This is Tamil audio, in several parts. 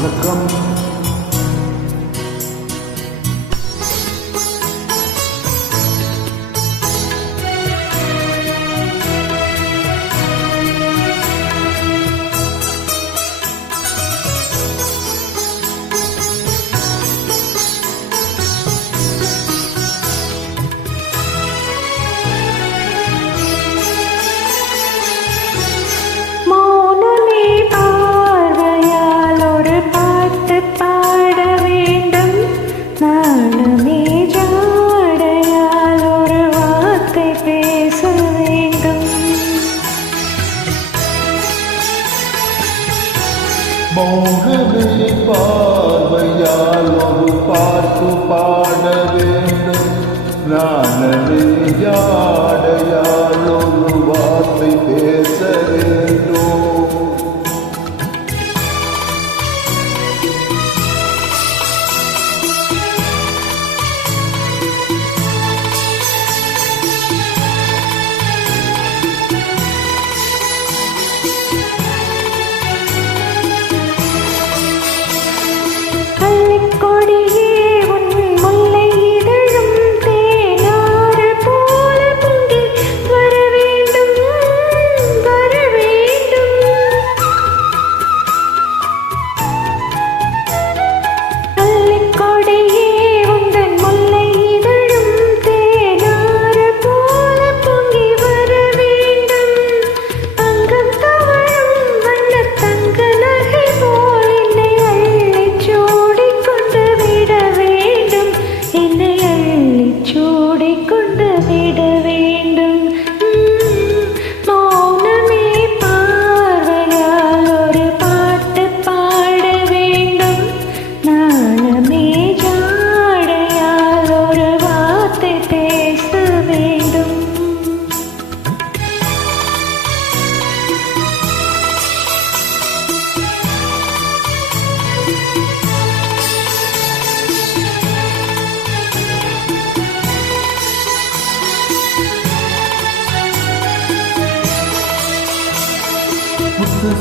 வணக்கம். மௌனமே பார்வையால் ஒரு பாட்டு பாட வேண்டும். நானே ஜாடையால் ஒரு வார்த்தை பேச வேண்டும்.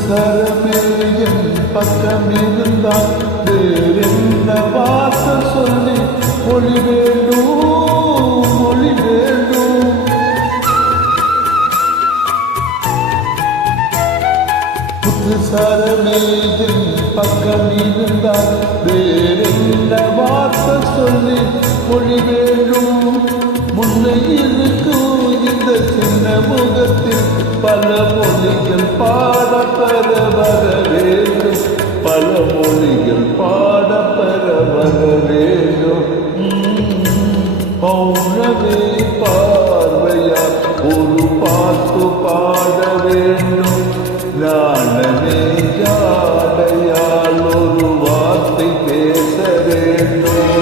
சரமில் என் பக்கம் இருந்தால் வேறென்ன வார்த்தை சொல்லி மொழி வேண்டும், மொழி வேண்டும். சரமில் என் பக்கம் இருந்தால் வேறென்ன வார்த்தை சொல்லி மொழி வேண்டும். முன்னை இருக்கும் இந்த சின்ன முகத்தில் பல மொழிகள் பாடப்பெற வர வேண்டும். பல மொழிகள் பாடப்பெற வர வேண்டும். மௌனமே பார்வையா ஒரு பாட்டு பாட வேண்டும். நானே ஜாடையால் ஒரு வார்த்தை பேச வேண்டும்.